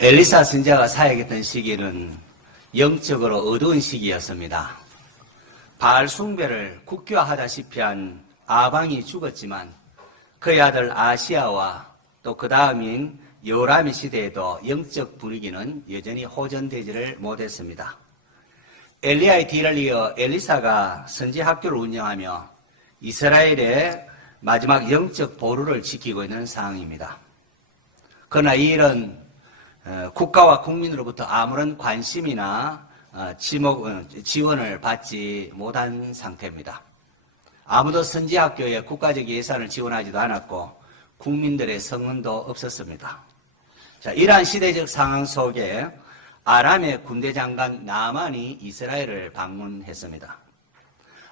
엘리사 선지자가 사역했던 시기는 영적으로 어두운 시기였습니다. 바알 숭배를 국교화하다시피 한 아방이 죽었지만 그의 아들 아시아와 또 그 다음인 여호람의 시대에도 영적 분위기는 여전히 호전되지를 못했습니다. 엘리야의 뒤를 이어 엘리사가 선지 학교를 운영하며 이스라엘의 마지막 영적 보루를 지키고 있는 상황입니다. 그러나 이 일은 국가와 국민으로부터 아무런 관심이나 지원을 받지 못한 상태입니다. 아무도 선지학교에 국가적 예산을 지원하지도 않았고 국민들의 성원도 없었습니다. 자, 이러한 시대적 상황 속에 아람의 군대 장관 나만이 이스라엘을 방문했습니다.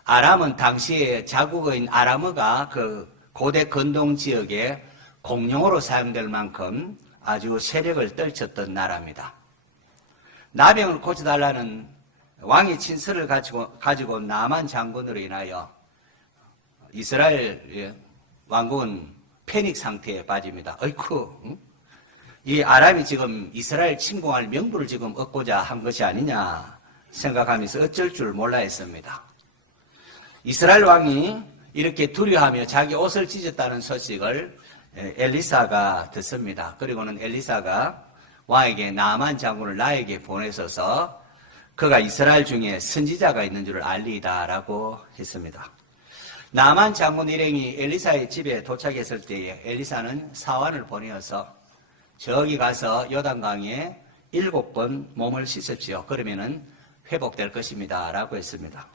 아람은 당시에 자국어인 아람어가 그 고대 건동 지역에 공용어로 사용될 만큼 아주 세력을 떨쳤던 나라입니다. 나병을 고쳐달라는 왕의 친서를 가지고 나만 장군으로 인하여 이스라엘 왕국은 패닉 상태에 빠집니다. 어이쿠, 이 아람이 지금 이스라엘 침공할 명분을 지금 얻고자 한 것이 아니냐 생각하면서 어쩔 줄 몰라 했습니다. 이스라엘 왕이 이렇게 두려워하며 자기 옷을 찢었다는 소식을 엘리사가 듣습니다. 그리고는 엘리사가 왕에게 나만 장군을 나에게 보내셔서 그가 이스라엘 중에 선지자가 있는 줄 알리다라고 했습니다. 나만 장군 일행이 엘리사의 집에 도착했을 때에 엘리사는 사환을 보내어서 저기 가서 요단강에 7번 몸을 씻읍시오. 그러면은 회복될 것입니다. 라고 했습니다.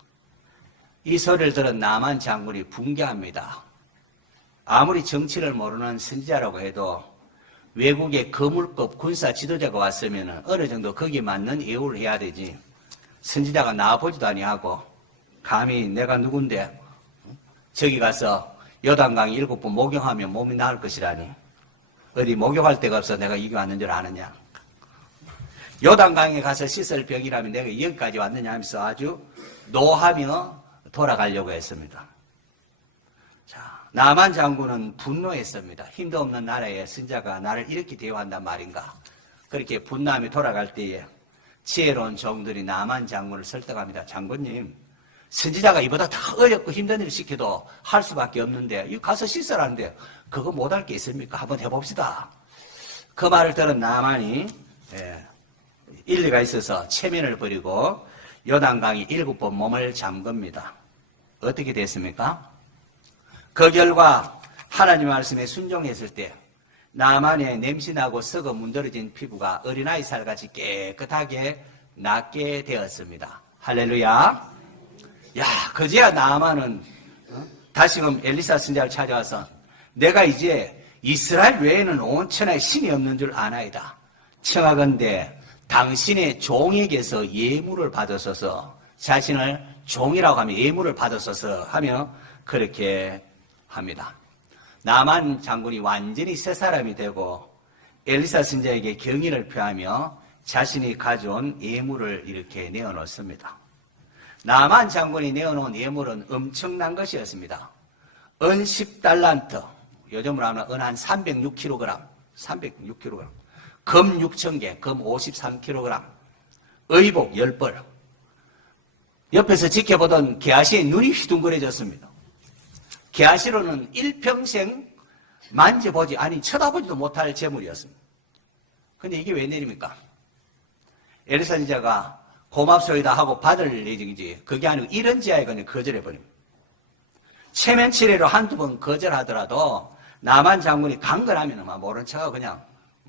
이 소리를 들은 나만 장군이 붕괴합니다. 아무리 정치를 모르는 선지자라고 해도 외국의 거물급 군사 지도자가 왔으면 어느 정도 거기에 맞는 예우를 해야 되지. 선지자가 나와보지도 아니하고 감히 내가 누군데 저기 가서 요단강 7번 목욕하면 몸이 나을 것이라니. 어디 목욕할 데가 없어 내가 여기 왔는 줄 아느냐. 요단강에 가서 씻을 병이라면 내가 여기까지 왔느냐 하면서 아주 노하며 돌아가려고 했습니다. 자, 나만 장군은 분노했습니다. 힘도 없는 나라의 선지자가 나를 이렇게 대우한단 말인가. 그렇게 분노하며 돌아갈 때에 지혜로운 종들이 나만 장군을 설득합니다. 장군님, 선지자가 이보다 더 어렵고 힘든 일을 시켜도 할 수밖에 없는데 이거 가서 씻으라는데 그거 못할 게 있습니까? 한번 해봅시다. 그 말을 들은 나만이 일리가 있어서 체면을 버리고 요단강에 7번 몸을 잠깁니다. 어떻게 됐습니까? 그 결과 하나님 말씀에 순종했을 때 나만의 냄새나고 썩어 문드러진 피부가 어린아이 살같이 깨끗하게 낫게 되었습니다. 할렐루야. 야, 그제야 나만은 다시금 엘리사 선지자를 찾아와서 내가 이제 이스라엘 외에는 온 천하에 신이 없는 줄 아나이다. 청하건대 당신의 종에게서 예물을 받으소서. 자신을 종이라고 하면 예물을 받으소서 하며 그렇게 합니다. 나만 장군이 완전히 새 사람이 되고 엘리사 선지자에게 경의를 표하며 자신이 가져온 예물을 이렇게 내어놓습니다. 나만 장군이 내어놓은 예물은 엄청난 것이었습니다. 은 10달란트, 요즘으로 하면 은 한 306kg, 금 6,000개, 금 53kg, 의복 10벌. 옆에서 지켜보던 게하시의 눈이 휘둥그레졌습니다. 게하시로는 일평생 만져보지, 아니 쳐다보지도 못할 재물이었습니다. 근데 이게 웬일입니까? 엘리사 선지자가 고맙소이다 하고 받을 예정이지 그게 아니고 이런 지하에 그냥 거절해버립니다. 체면치레로 한두 번 거절하더라도 나만 장군이 강건하면 모른 척하고 그냥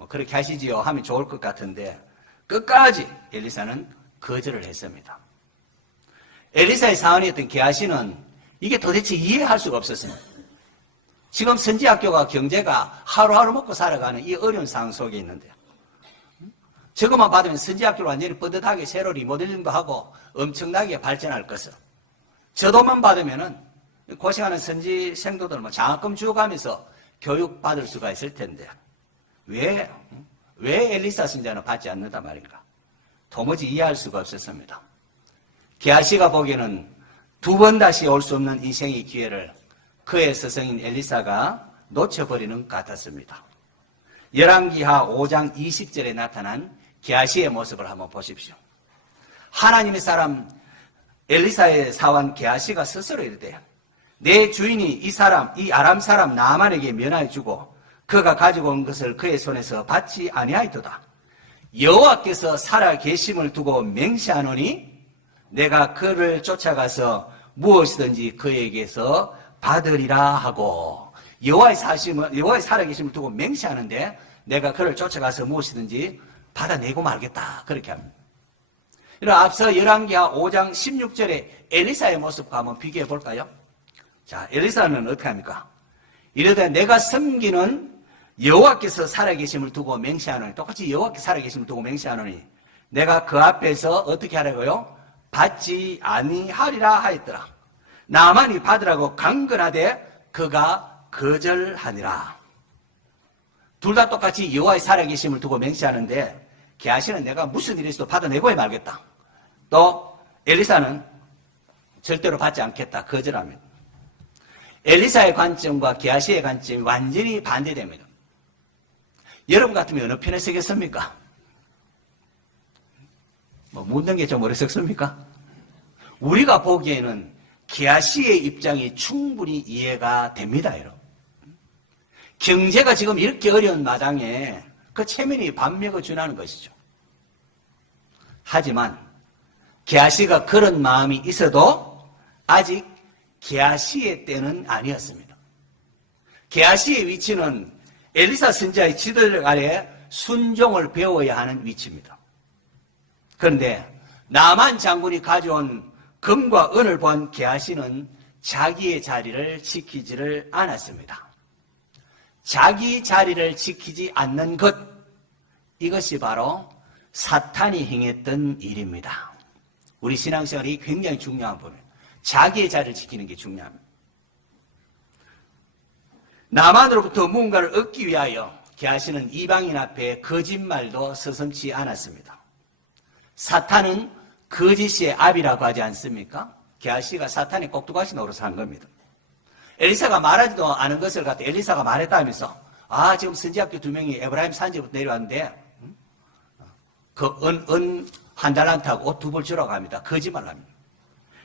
그렇게 하시지요 하면 좋을 것 같은데 끝까지 엘리사는 거절을 했습니다. 엘리사의 사원이었던 게하시는 이게 도대체 이해할 수가 없었습니다. 지금 선지학교가 경제가 하루하루 먹고 살아가는 이 어려운 상황 속에 있는데 저것만 받으면 선지학교를 완전히 뻗듯하게 새로 리모델링도 하고 엄청나게 발전할 것을. 저 돈만 받으면은 고생하는 선지 생도들 장학금 주어가면서 교육받을 수가 있을 텐데 왜 엘리사 선지자는 받지 않는다 말인가? 도무지 이해할 수가 없었습니다. 게하시가 보기에는 2번 다시 올 수 없는 인생의 기회를 그의 스승인 엘리사가 놓쳐버리는 것 같았습니다. 열왕기하 5장 20절에 나타난 게하시의 모습을 한번 보십시오. 하나님의 사람 엘리사의 사원 게하시가 스스로 이르되 내 주인이 이 아람 사람 나아만에게 면하여 주고 그가 가지고 온 것을 그의 손에서 받지 아니하였도다. 여호와께서 살아 계심을 두고 맹세하노니 내가 그를 쫓아가서 무엇이든지 그에게서 받으리라 하고, 여호와의 살아 계심을 두고 맹세하는데 내가 그를 쫓아가서 무엇이든지 받아내고 말겠다, 그렇게 합니다. 앞서 열왕기하 5장 16절에 엘리사의 모습과 한번 비교해 볼까요? 자, 엘리사는 어떻게 합니까? 이르되 내가 섬기는 여호와께서 살아계심을 두고 맹세하노니, 똑같이 여호와께서 살아계심을 두고 맹세하노니 내가 그 앞에서 어떻게 하라고요? 받지 아니하리라 하였더라. 나만이 받으라고 강건하되 그가 거절하니라. 둘 다 똑같이 여호와의 살아계심을 두고 맹세하는데 게하시는 내가 무슨 일이 있어도 받아내고 해 말겠다. 또 엘리사는 절대로 받지 않겠다, 거절합니다. 엘리사의 관점과 게하시의 관점이 완전히 반대됩니다. 여러분 같으면 어느 편에 서겠습니까? 묻는 게 좀 어렵습니까? 우리가 보기에는 게하시의 입장이 충분히 이해가 됩니다, 여러분. 경제가 지금 이렇게 어려운 마당에 그 체면이 반맥을 준하는 것이죠. 하지만 게하시가 그런 마음이 있어도 아직 게하시의 때는 아니었습니다. 게하시의 위치는 엘리사 선지자의 지도력 아래 순종을 배워야 하는 위치입니다. 그런데 나만 장군이 가져온 금과 은을 본 게하시는 자기의 자리를 지키지를 않았습니다. 자기 자리를 지키지 않는 것, 이것이 바로 사탄이 행했던 일입니다. 우리 신앙생활이 굉장히 중요한 부분이에요. 자기의 자리를 지키는 게 중요합니다. 나만으로부터 무언가를 얻기 위하여 게하시는 이방인 앞에 거짓말도 서슴지 않았습니다. 사탄은 거짓의 압이라고 하지 않습니까? 게하시가 사탄의 꼭두가시 노릇을 한 겁니다. 엘리사가 말하지도 않은 것을 갖다 엘리사가 말했다면서, 지금 선지학교 2명이 에브라임 산지부터 내려왔는데 그 은 한 달란트하고 옷 2벌 주라고 합니다. 거짓말을 합니다.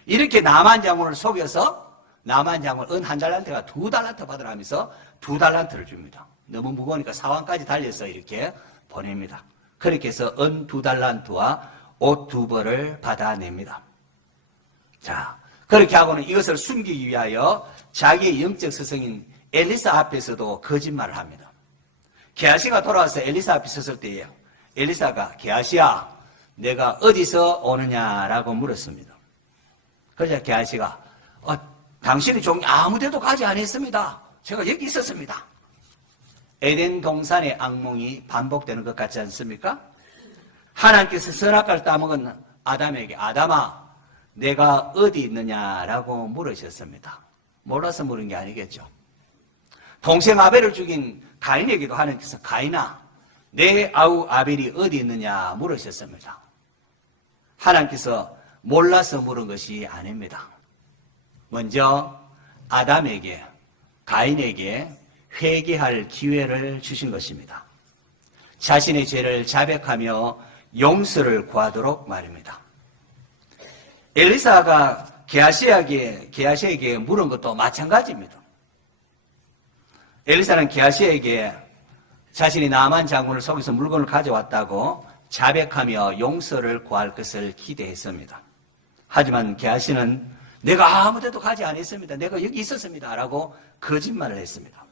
이렇게 나만 장군을 속여서 나만 장군 은 한 달란트가 2달란트 받으라 하면서 2달란트를 줍니다. 너무 무거우니까 사왕까지 달려서 이렇게 보냅니다. 그렇게 해서 은 2달란트와 옷 2벌을 받아냅니다. 자, 그렇게 하고는 이것을 숨기기 위하여 자기의 영적 스승인 엘리사 앞에서도 거짓말을 합니다. 게하시가 돌아와서 엘리사 앞에 섰을 때에 엘리사가 게하시야, 내가 어디서 오느냐라고 물었습니다. 그러자 게하시가 당신의 종이 아무 데도 가지 않았습니다. 제가 여기 있었습니다. 에덴 동산의 악몽이 반복되는 것 같지 않습니까? 하나님께서 선악과를 따먹은 아담에게 아담아, 내가 어디 있느냐라고 물으셨습니다. 몰라서 물은 게 아니겠죠. 동생 아벨을 죽인 가인에게도 하나님께서 가인아, 내 아우 아벨이 어디 있느냐 물으셨습니다. 하나님께서 몰라서 물은 것이 아닙니다. 먼저 아담에게, 가인에게 회개할 기회를 주신 것입니다. 자신의 죄를 자백하며 용서를 구하도록 말입니다. 엘리사가 게하시에게 물은 것도 마찬가지입니다. 엘리사는 게하시에게 자신이 나만 장군을 속여서 물건을 가져왔다고 자백하며 용서를 구할 것을 기대했습니다. 하지만 게하시는 내가 아무 데도 가지 않았습니다. 내가 여기 있었습니다. 라고 거짓말을 했습니다.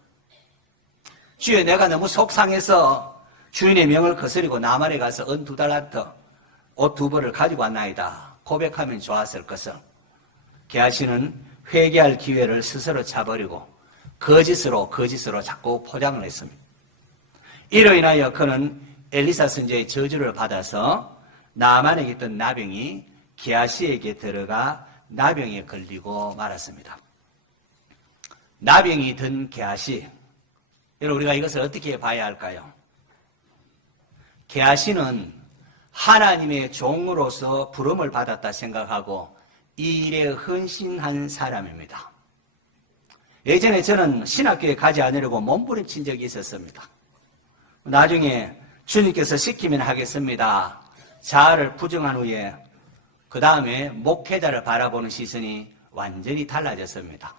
주여, 내가 너무 속상해서 주인의 명을 거스리고 나만에 가서 은 2달란트, 옷 2벌을 가지고 왔나이다 고백하면 좋았을 것을 게하시는 회개할 기회를 스스로 차버리고 거짓으로 자꾸 포장을 했습니다. 이로 인하여 그는 엘리사 선지자의 저주를 받아서 나만에게 있던 나병이 게하시에게 들어가 나병에 걸리고 말았습니다. 나병이 든 게하시, 여러분, 우리가 이것을 어떻게 봐야 할까요? 게하시는 하나님의 종으로서 부름을 받았다 생각하고 이 일에 헌신한 사람입니다. 예전에 저는 신학교에 가지 않으려고 몸부림친 적이 있었습니다. 나중에 주님께서 시키면 하겠습니다. 자아를 부정한 후에 그 다음에 목회자를 바라보는 시선이 완전히 달라졌습니다.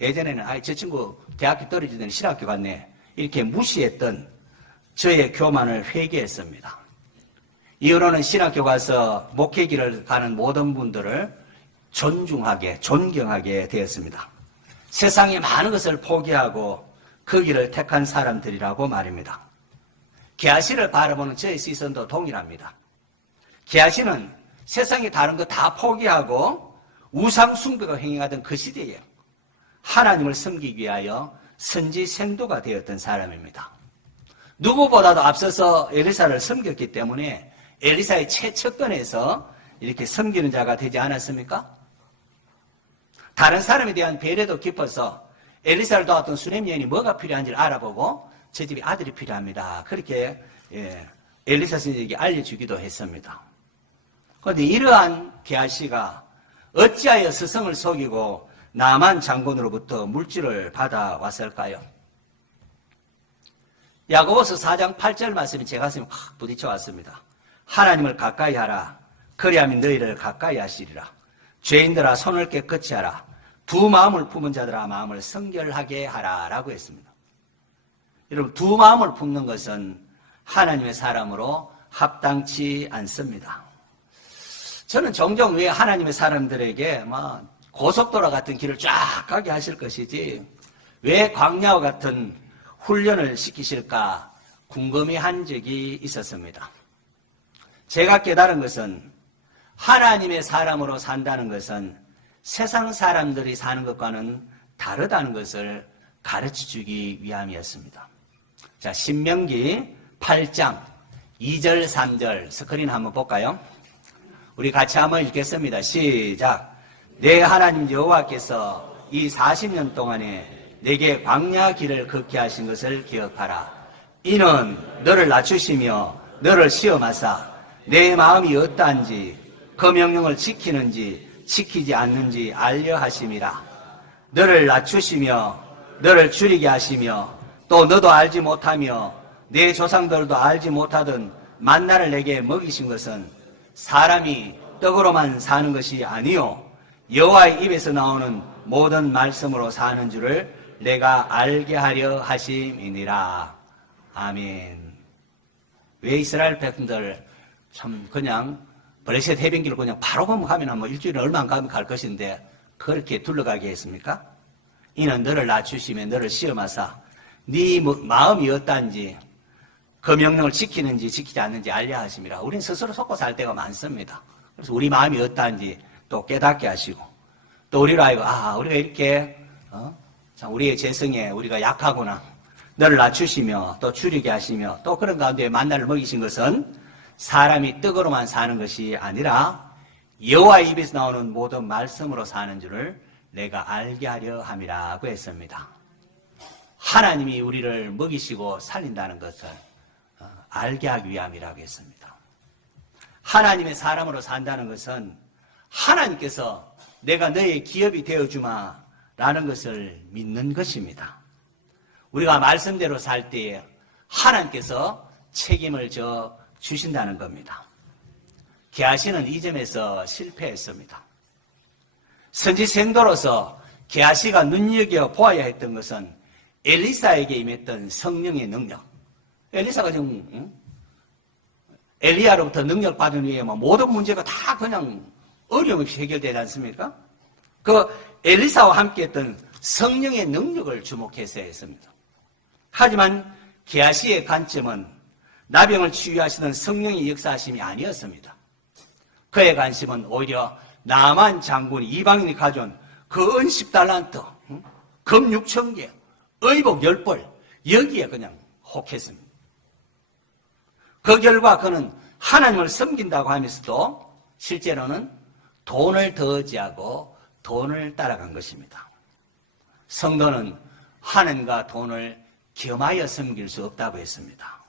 예전에는 저 친구 대학교 떨어지더니 신학교 갔네 이렇게 무시했던 저의 교만을 회개했습니다. 이후로는 신학교 가서 목회길을 가는 모든 분들을 존중하게 존경하게 되었습니다. 세상의 많은 것을 포기하고 그 길을 택한 사람들이라고 말입니다. 게하시를 바라보는 저의 시선도 동일합니다. 게하시는 세상의 다른 거 다 포기하고 우상 숭배가 행해하던 그 시대에 하나님을 섬기기 위하여 선지생도가 되었던 사람입니다. 누구보다도 앞서서 엘리사를 섬겼기 때문에 엘리사의 최측근에서 이렇게 섬기는 자가 되지 않았습니까? 다른 사람에 대한 배려도 깊어서 엘리사를 도왔던 수렘 여인이 뭐가 필요한지를 알아보고 제 집에 아들이 필요합니다. 그렇게 엘리사 선지에게 알려주기도 했습니다. 그런데 이러한 게하시가 어찌하여 스승을 속이고 나만 장군으로부터 물질을 받아왔을까요? 야고보서 4장 8절 말씀이 제 가슴에 확 부딪혀 왔습니다. 하나님을 가까이 하라. 그리하면 너희를 가까이 하시리라. 죄인들아 손을 깨끗이 하라. 두 마음을 품은 자들아 마음을 성결하게 하라 라고 했습니다. 여러분 두 마음을 품는 것은 하나님의 사람으로 합당치 않습니다. 저는 종종 왜 하나님의 사람들에게 고속도로 같은 길을 쫙 가게 하실 것이지 왜 광야와 같은 훈련을 시키실까 궁금해한 적이 있었습니다. 제가 깨달은 것은 하나님의 사람으로 산다는 것은 세상 사람들이 사는 것과는 다르다는 것을 가르쳐주기 위함이었습니다. 자, 신명기 8장 2절 3절 스크린 한번 볼까요? 우리 같이 한번 읽겠습니다. 시작. 내 하나님 여호와께서 이 40년 동안에 내게 광야 길을 걷게 하신 것을 기억하라. 이는 너를 낮추시며 너를 시험하사 내 마음이 어떠한지 그 명령을 지키는지 지키지 않는지 알려 하심이라. 너를 낮추시며 너를 줄이게 하시며 또 너도 알지 못하며 내 조상들도 알지 못하던 만나를 내게 먹이신 것은 사람이 떡으로만 사는 것이 아니요 여호와의 입에서 나오는 모든 말씀으로 사는 줄을 내가 알게 하려 하심이니라. 아멘. 왜 이스라엘 백성들 참 그냥 블레셋 해변길을 그냥 바로 가면 뭐 일주일에 얼마 안 가면 갈 것인데 그렇게 둘러가게 했습니까? 이는 너를 낮추시며 너를 시험하사 네 마음이 어떠한지 그 명령을 지키는지 지키지 않는지 알려 하심이라. 우리는 스스로 속고 살 때가 많습니다. 그래서 우리 마음이 어떠한지 또 깨닫게 하시고 또 우리로 하여금 우리가 이렇게 참 우리의 재성에 우리가 약하구나. 너를 낮추시며 또 줄이게 하시며 또 그런 가운데 만나를 먹이신 것은 사람이 떡으로만 사는 것이 아니라 여호와의 입에서 나오는 모든 말씀으로 사는 줄을 내가 알게 하려 함이라고 했습니다. 하나님이 우리를 먹이시고 살린다는 것을 알게 하기 위함이라고 했습니다. 하나님의 사람으로 산다는 것은 하나님께서 내가 너의 기업이 되어주마 라는 것을 믿는 것입니다. 우리가 말씀대로 살 때에 하나님께서 책임을 져 주신다는 겁니다. 게하시는 이 점에서 실패했습니다. 선지생도로서 게하시가 눈여겨보아야 했던 것은 엘리사에게 임했던 성령의 능력. 엘리사가 지금 엘리야로부터 능력 받은 후에 모든 문제가 다 그냥 어려움 없이 해결되지 않습니까? 그 엘리사와 함께했던 성령의 능력을 주목해서 했습니다. 하지만 게하시의 관점은 나병을 치유하시는 성령의 역사하심이 아니었습니다. 그의 관심은 오히려 나만 장군이 이방인이 가져온 그 은 10달란트, 금 6,000개, 의복 10벌 여기에 그냥 혹했습니다. 그 결과 그는 하나님을 섬긴다고 하면서도 실제로는 돈을 더 의지하고 돈을 따라간 것입니다. 성도는 하나님과 돈을 겸하여 섬길 수 없다고 했습니다.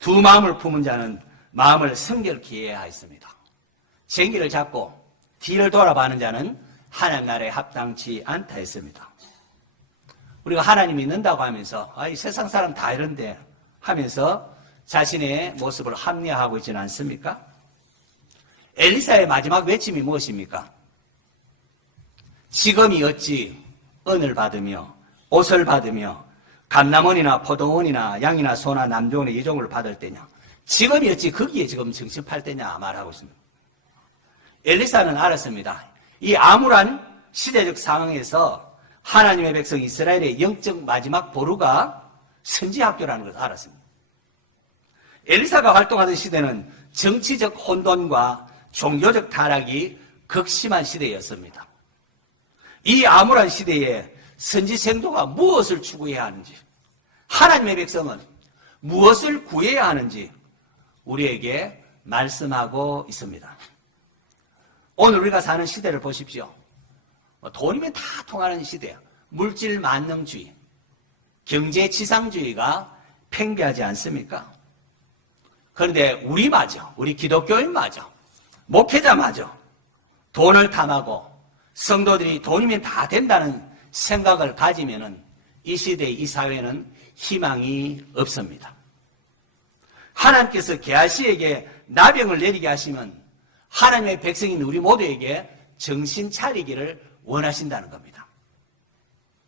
두 마음을 품은 자는 마음을 성결케 해야 했습니다. 쟁기를 잡고 뒤를 돌아봐는 자는 하나님 나라에 합당치 않다 했습니다. 우리가 하나님 믿는다고 하면서 이 세상 사람 다 이런데 하면서 자신의 모습을 합리화하고 있지는 않습니까? 엘리사의 마지막 외침이 무엇입니까? 지금이 어찌 은을 받으며 옷을 받으며 감남원이나 포도원이나 양이나 소나 남종의 이종을 받을 때냐? 지금이 어찌 거기에 지금 정신 팔 때냐 말하고 있습니다. 엘리사는 알았습니다. 이 암울한 시대적 상황에서 하나님의 백성 이스라엘의 영적 마지막 보루가 선지학교라는 것을 알았습니다. 엘리사가 활동하던 시대는 정치적 혼돈과 종교적 타락이 극심한 시대였습니다. 이 암울한 시대에 선지 생도가 무엇을 추구해야 하는지, 하나님의 백성은 무엇을 구해야 하는지 우리에게 말씀하고 있습니다. 오늘 우리가 사는 시대를 보십시오. 돈이면 다 통하는 시대야. 물질 만능주의, 경제지상주의가 팽배하지 않습니까? 그런데 우리마저, 우리 기독교인마저, 목회자마저 돈을 탐하고 성도들이 돈이면 다 된다는 생각을 가지면은 이 시대, 이 사회는 희망이 없습니다. 하나님께서 게하시에게 나병을 내리게 하시면 하나님의 백성인 우리 모두에게 정신 차리기를 원하신다는 겁니다.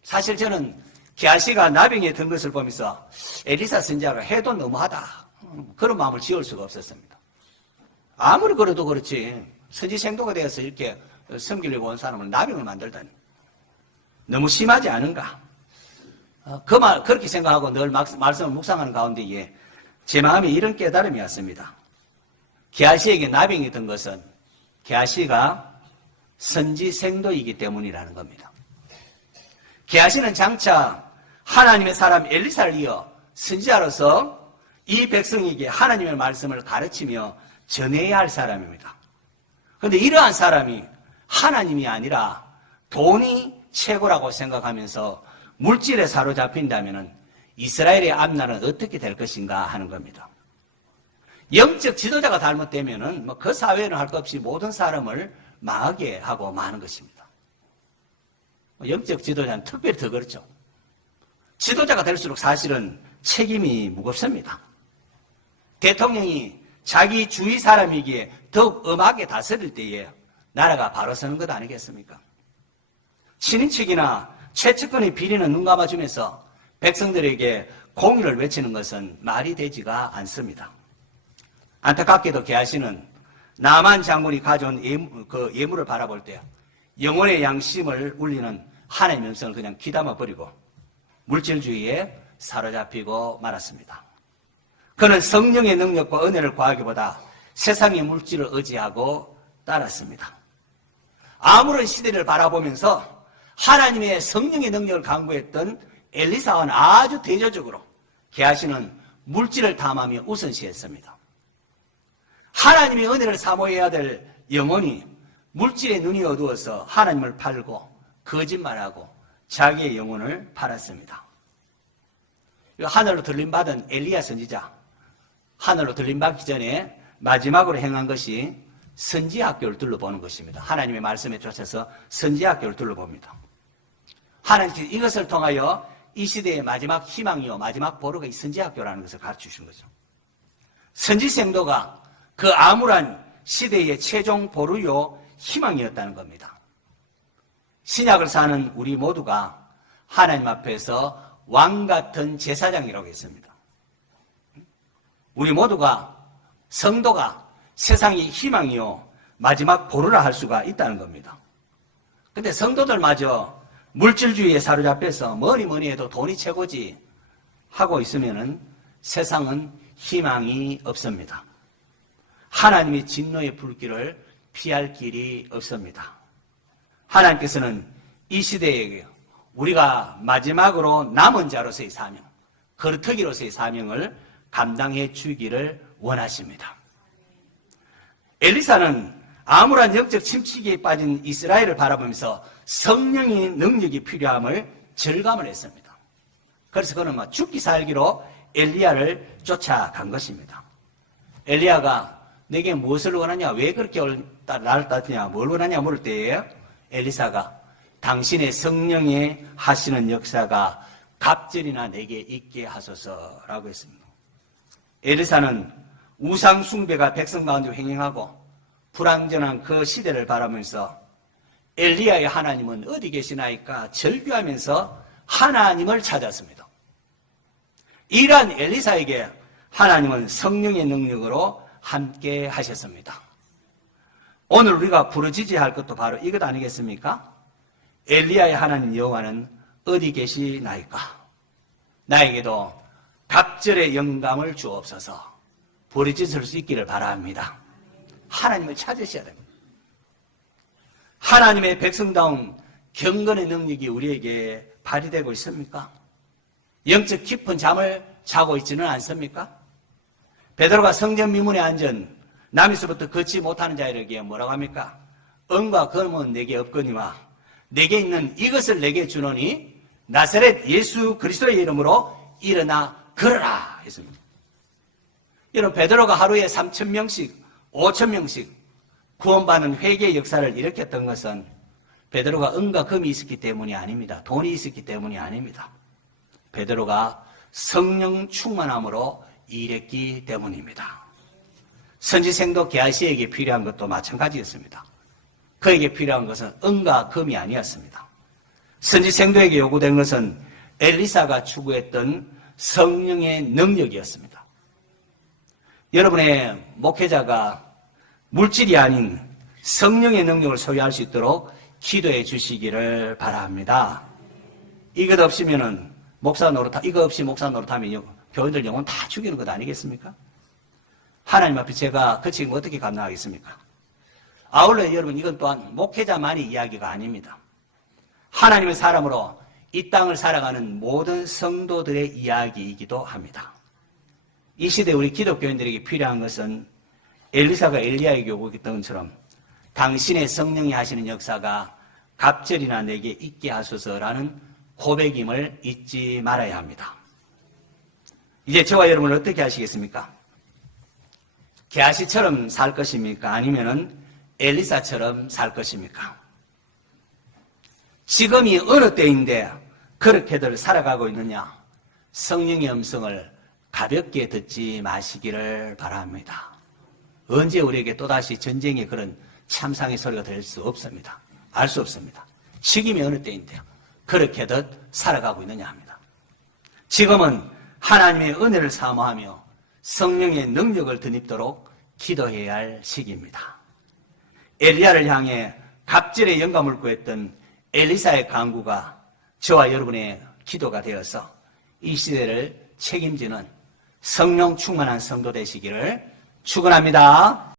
사실 저는 게하시가 나병에 든 것을 보면서 엘리사 선지자가 해도 너무하다, 그런 마음을 지울 수가 없었습니다. 아무리 그래도 그렇지 선지 생도가 되어서 이렇게 섬기려고 온 사람을 나병을 만들다니 너무 심하지 않은가? 그렇게 생각하고 늘 말씀을 묵상하는 가운데에 제 마음에 이런 깨달음이 왔습니다. 게하시에게 나병이 든 것은 게하시가 선지 생도이기 때문이라는 겁니다. 게하시는 장차 하나님의 사람 엘리사를 이어 선지자로서 이 백성에게 하나님의 말씀을 가르치며 전해야 할 사람입니다. 그런데 이러한 사람이 하나님이 아니라 돈이 최고라고 생각하면서 물질에 사로잡힌다면 이스라엘의 앞날은 어떻게 될 것인가 하는 겁니다. 영적 지도자가 잘못되면 그 사회는 할 것 없이 모든 사람을 망하게 하고 마는 것입니다. 영적 지도자는 특별히 더 그렇죠. 지도자가 될수록 사실은 책임이 무겁습니다. 대통령이 자기 주위 사람이기에 더욱 엄하게 다스릴 때에 나라가 바로 서는 것 아니겠습니까? 친인척이나 최측근의 비리는 눈 감아주면서 백성들에게 공의를 외치는 것은 말이 되지가 않습니다. 안타깝게도 게하시는 나만 장군이 가져온 예물을 바라볼 때 영혼의 양심을 울리는 하나님의 음성을 그냥 귀담아 버리고 물질주의에 사로잡히고 말았습니다. 그는 성령의 능력과 은혜를 구하기보다 세상의 물질을 의지하고 따랐습니다. 아무런 시대를 바라보면서 하나님의 성령의 능력을 강구했던 엘리사와는 아주 대조적으로 게하시는 물질을 탐하며 우선시했습니다. 하나님의 은혜를 사모해야 될 영혼이 물질의 눈이 어두워서 하나님을 팔고 거짓말하고 자기의 영혼을 팔았습니다. 하늘로 들림받은 엘리야 선지자, 하늘로 들림받기 전에 마지막으로 행한 것이 선지학교를 둘러보는 것입니다. 하나님의 말씀에 쫓아서 선지학교를 둘러봅니다. 하나님께서 이것을 통하여 이 시대의 마지막 희망이요 마지막 보루가 이 선지학교라는 것을 가르치신 거죠. 선지생도가 그 암울한 시대의 최종 보루요 희망이었다는 겁니다. 신약을 사는 우리 모두가 하나님 앞에서 왕 같은 제사장이라고 했습니다. 우리 모두가 성도가 세상의 희망이요 마지막 보루라 할 수가 있다는 겁니다. 근데 성도들마저 물질주의에 사로잡혀서 뭐니 해도 돈이 최고지 하고 있으면은 세상은 희망이 없습니다. 하나님의 진노의 불길을 피할 길이 없습니다. 하나님께서는 이 시대에 우리가 마지막으로 남은 자로서의 사명, 거르터기로서의 사명을 감당해 주기를 원하십니다. 엘리사는 암울한 영적 침체기에 빠진 이스라엘을 바라보면서 성령의 능력이 필요함을 절감을 했습니다. 그래서 그는 죽기 살기로 엘리야를 쫓아간 것입니다. 엘리야가 내게 무엇을 원하냐, 왜 그렇게 나를 따르냐, 뭘 원하냐 물을 때에 엘리사가 당신의 성령에 하시는 역사가 갑절이나 내게 있게 하소서라고 했습니다. 엘리사는 우상 숭배가 백성 가운데 횡행하고 불완전한 그 시대를 바라면서 엘리야의 하나님은 어디 계시나이까 절규하면서 하나님을 찾았습니다. 이러한 엘리사에게 하나님은 성령의 능력으로 함께 하셨습니다. 오늘 우리가 부르짖어야 할 것도 바로 이것 아니겠습니까? 엘리야의 하나님 여호와는 어디 계시나이까? 나에게도 갑절의 영감을 주옵소서. 부르짖을 수 있기를 바랍니다. 하나님을 찾으셔야 됩니다. 하나님의 백성다운 경건의 능력이 우리에게 발휘되고 있습니까? 영적 깊은 잠을 자고 있지는 않습니까? 베드로가 성전 미문에 앉은 남에서부터 걷지 못하는 자에게 뭐라고 합니까? 은과 금은 내게 없거니와 내게 있는 이것을 내게 주노니 나사렛 예수 그리스도의 이름으로 일어나 걸어라 했습니다. 여러분, 베드로가 하루에 3,000명씩 5,000명씩 구원받는 회개의 역사를 일으켰던 것은 베드로가 은과 금이 있었기 때문이 아닙니다. 돈이 있었기 때문이 아닙니다. 베드로가 성령 충만함으로 일했기 때문입니다. 선지생도 게하시에게 필요한 것도 마찬가지였습니다. 그에게 필요한 것은 은과 금이 아니었습니다. 선지생도에게 요구된 것은 엘리사가 추구했던 성령의 능력이었습니다. 여러분의 목회자가 물질이 아닌 성령의 능력을 소유할 수 있도록 기도해 주시기를 바랍니다. 이것 없이면은 목사 노릇, 이거 없이 목사 노릇하면 교인들 영혼 다 죽이는 것 아니겠습니까? 하나님 앞에 제가 그 책임 어떻게 감당하겠습니까? 아울러 여러분, 이건 또한 목회자만의 이야기가 아닙니다. 하나님의 사람으로 이 땅을 살아가는 모든 성도들의 이야기이기도 합니다. 이 시대 우리 기독교인들에게 필요한 것은 엘리사가 엘리야에게 요구했던 것처럼 당신의 성령이 하시는 역사가 갑절이나 내게 있게 하소서라는 고백임을 잊지 말아야 합니다. 이제 저와 여러분은 어떻게 하시겠습니까? 게하시처럼 살 것입니까? 아니면은 엘리사처럼 살 것입니까? 지금이 어느 때인데 그렇게들 살아가고 있느냐? 성령의 음성을 가볍게 듣지 마시기를 바랍니다. 언제 우리에게 또다시 전쟁의 그런 참상의 소리가 될 수 없습니다. 알 수 없습니다. 지금이 어느 때인데요. 그렇게들 살아가고 있느냐 합니다. 지금은 하나님의 은혜를 사모하며 성령의 능력을 덧입도록 기도해야 할 시기입니다. 엘리야를 향해 갑절의 영감을 구했던 엘리사의 간구가 저와 여러분의 기도가 되어서 이 시대를 책임지는 성령 충만한 성도 되시기를 축원합니다.